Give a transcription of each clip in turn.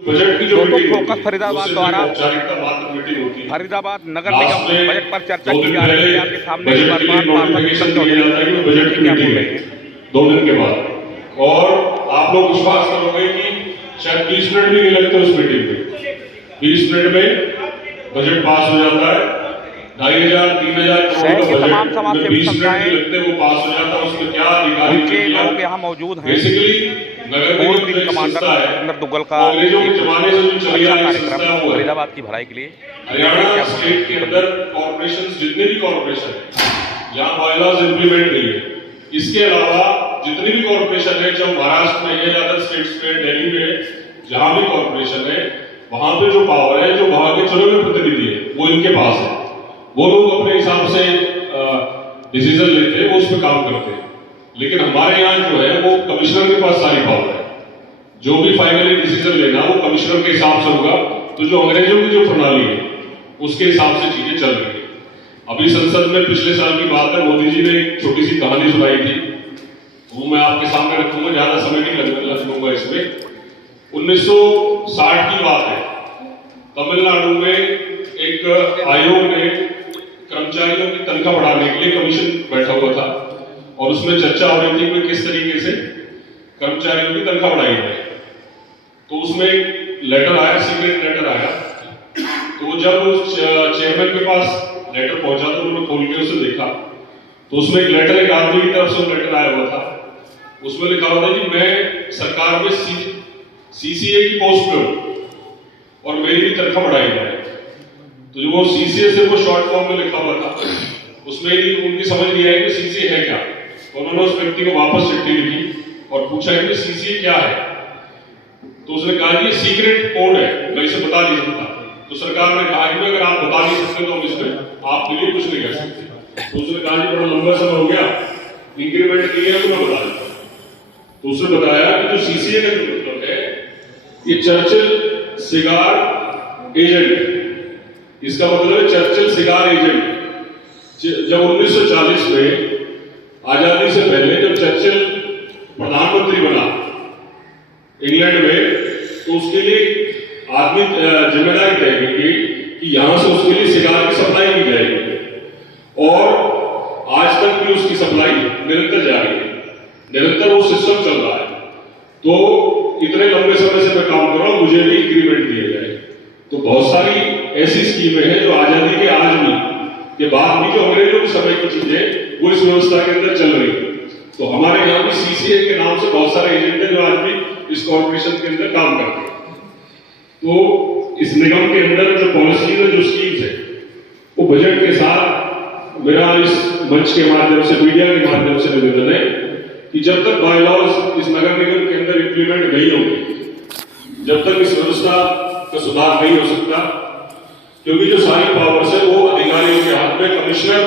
Budget की जो focus Faridabad द्वारा फरीदाबाद नगर निगम बजट पर चर्चा की जा रही है। आपके सामने वर्तमान पार्षद चौधरी क्या बोल रहे हैं 2 दिन के बाद, और आप लोग विश्वास करोगे कि शायद 20 मिनट भी नहीं लगते उस मीटिंग में। 20 मिनट में बजट पास हो जाता है। 2,500 3,000 करोड़ का तमाम बजट समाज में सेवी 20 मिनट संस्थाएं नहीं लगते वो पास हो जाता है। उसमें क्या अधिकारी लोग यहाँ मौजूद हैं। बेसिकली नगर पूर्व निगम कमांडर नरेंद्र दुग्गल का अंग्रेजों के जमाने से जो चली आ रही संस्था है वो है फरीदाबाद की भलाई के लिए। हरियाणा स्टेट के अंदर कॉर्पोरेशन, जितने भी कॉर्पोरेशन है यहाँ बायलॉज इंप्लीमेंट नहीं है। इसके अलावा जितनी भी कॉर्पोरेशन है, चाहे महाराष्ट्र में है या अदर स्टेट्स में, दिल्ली में, जहां भी कॉर्पोरेशन है वहां पे जो पावर है, जो वहां के चुने हुए प्रतिनिधि है वो इनके पास है। वो लोग अपने हिसाब से डिसीजन लेते हैं, वो उस पर काम करते हैं। लेकिन हमारे यहाँ जो है वो कमिश्नर के पास सारी पावर है। जो भी फाइनली डिसीजन लेना वो कमिश्नर के हिसाब से होगा। तो जो अंग्रेजों की जो प्रणाली है उसके हिसाब से चीजें चल रही है। अभी संसद में पिछले साल की बात है, मोदी जी ने एक छोटी सी कहानी सुनाई थी, वो मैं आपके सामने रखूंगा, ज्यादा समय नहीं लगूंगा इसमें। 1960 की बात है, तमिलनाडु में एक आयोग ने कर्मचारियों की तनख्वाह बढ़ाने के लिए कमीशन बैठा हुआ था और उसमें चर्चा हो रही थी कि किस तरीके से कर्मचारियों की तनख्वाह बढ़ाई जाए। तो उसमें एक लेटर आया, सीक्रेट लेटर आया। तो जब उस चेयरमैन के पास लेटर पहुंचा तो उन्होंने खोल के उसे देखा, तो उसमें एक लेटर, एक आदमी की तरफ से लेटर आया हुआ था। उसमें लिखा हुआ था कि मैं सरकार में सीसीए की पोस्ट पे हूं और मेरी भी तनख्वाह बढ़ाई जाए। तो जो वो सीसीए से वो शॉर्ट फॉर्म में लिखा हुआ था, उसमें उनकी समझ नहीं आई कि सीसीए है क्या। तो उन्होंने उस व्यक्ति को वापस चिट्ठी लिखी और पूछा कि सीसीए क्या है। तो उसने कहा कि सीक्रेट कोड है, मैं इसे बता नहीं सकता। तो सरकार ने कहा कि अगर आप बता नहीं सकते तो हम इसमें आपके लिए कुछ नहीं कर सकते। तो उसने कहा कि बड़ा लंबा समय हो गया, इंक्रीमेंट नहीं है तो मैं बता देता हूं। तो उसने बताया कि जो सीसीए का जो मतलब है ये चर्चिल सिगार एजेंट, इसका मतलब है चर्चिल सिगार एजेंट। जब 1940 में आजादी से पहले जब चर्चिल प्रधानमंत्री बना इंग्लैंड में, तो उसके लिए आदमी जिम्मेदारी तय की गई कि यहां से उसके लिए सिगार की सप्लाई की जाएगी और आज तक भी उसकी सप्लाई निरंतर जारी है, निरंतर वो सिस्टम चल रहा है। तो इतने लंबे समय से मैं काम कर रहा हूं, मुझे भी इंक्रीमेंट दिया जाए। तो बहुत सारी ऐसी स्कीमें हैं जो आजादी के आज भी के बाद भी, जो अंग्रेजों के समय की चीजें वो इस व्यवस्था के अंदर चल रही है। तो हमारे यहाँ भी सीसीए के नाम से बहुत सारे एजेंट हैं जो आज भी इस कॉर्पोरेशन के अंदर काम करते हैं। तो इस निगम के अंदर जो पॉलिसी है, जो स्कीम्स है, वो बजट के साथ मेरा इस मंच के माध्यम से, मीडिया के माध्यम से निवेदन है कि जब तक बायलॉज इस नगर निगम के अंदर इंप्लीमेंट नहीं होंगे, जब तक इस व्यवस्था का सुधार नहीं हो सकता, क्योंकि जो सारी पावर्स है वो अधिकारियों के हाथ में। कमिश्नर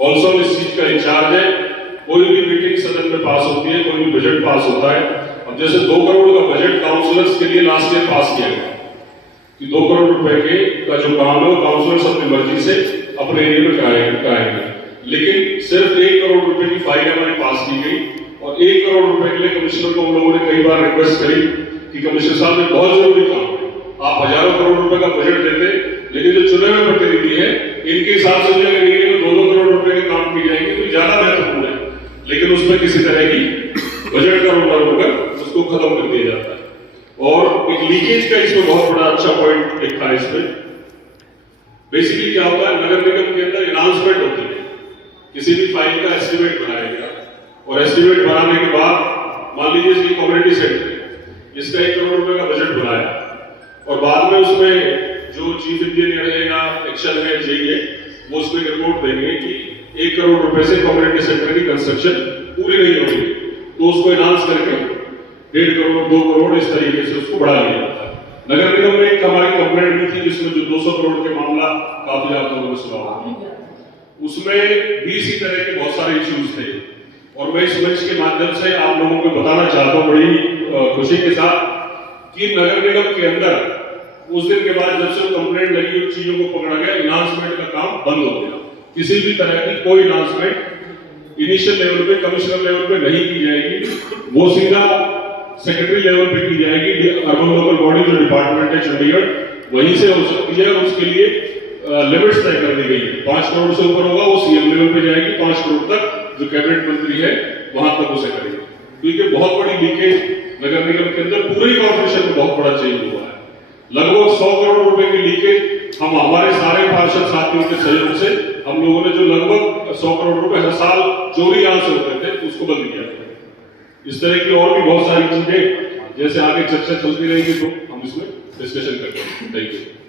ऑल्सो इस चीज का इंचार्ज है। कोई भी मीटिंग सदन में पास होती है, कोई भी बजट पास होता है। अब जैसे 2 करोड़ का बजट काउंसलर्स के लिए लास्ट ईयर पास किया गया कि 2 करोड़ रुपए के का जो काम है वो काउंसलर्स अपनी मर्जी से अपने एरिया में कराएंगे। लेकिन सिर्फ 1 करोड़ रुपए की फाइल हमारी पास की गई और 1 करोड़ रुपए के लिए कमिश्नर को हम लोगों ने कई बार रिक्वेस्ट करी कि कमिश्नर साहब ने बहुत जरूरी काम है, आप हजारों करोड़ रुपए का बजट देते, लेकिन जो चुने हुए प्रतिनिधि है इनके हिसाब से अगर एरिया में 2-2 करोड़ रुपए के काम किए जाएंगे तो ज्यादा महत्वपूर्ण है, लेकिन उसमें किसी तरह की बजट का रोल होकर उसको खत्म कर दिया जाता है। और एक लीकेज का इसमें बहुत बड़ा अच्छा पॉइंट लिखा है इसमें। बेसिकली क्या होता है, नगर निगम के अंदर अनाउंसमेंट होती है, किसी भी फाइल का एस्टिमेट बनाया गया और एस्टिमेट बनाने के बाद मान लीजिए इसकी कम्युनिटी सेंटर, इसका 1 करोड़ रुपए का बजट बनाया और बाद में उसमें जो चीफ इंजीनियर है या एक्शन है चाहिए वो उसमें रिपोर्ट देंगे कि 1 करोड़ रुपए से कम्युनिटी सेंटर की कंस्ट्रक्शन पूरी नहीं होगी, तो उसको एनाउंस करके 1.5 करोड़ 2 करोड़ इस तरीके से उसको बढ़ा दिया जाता है। नगर निगम में एक हमारी कंप्लेंट भी थी जिसमें जो 200 करोड़ के मामला काफी आप लोगों ने सुना होगा, उसमें भी इसी तरह के बहुत सारे इश्यूज थे। और मैं इस मंच के माध्यम से आप लोगों को बताना चाहता हूँ बड़ी खुशी के साथ कि नगर निगम के अंदर उस दिन के बाद जब से कंप्लेंट लगी उन चीजों को पकड़ा गया, अनाउंसमेंट का काम बंद हो गया। किसी भी तरह की कोई अनाउंसमेंट इनिशियल लेवल पे, कमिश्नर लेवल पे नहीं की जाएगी। वो सीधा सेक्रेटरी लेवल पे की जाएगी। अर्बन लोकल बॉडी जो डिपार्टमेंट है चंडीगढ़ वहीं से हो सकती है, और उसके लिए लिमिट्स तय कर दी गई है। 5 करोड़ से ऊपर होगा वो सीएम लेवल पे जाएगी, 5 करोड़ तक जो कैबिनेट मंत्री है वहां तक उसे करेंगे। क्योंकि बहुत बड़ी लीकेज नगर निगम के अंदर पूरे कॉर्पोरेशन में बहुत बड़ा चेंज हुआ है। लगभग 100 करोड़ रुपए की लीकेज हम हमारे सारे पार्षद साथियों के सहयोग से हम लोगों ने जो लगभग 100 करोड़ रुपए हर साल चोरी यहां से होते थे उसको बंद किया। इस तरह की और भी बहुत सारी चीजें जैसे आगे चर्चा चलती रहेगी तो हम इसमें डिस्कशन करते हैं। Thank you.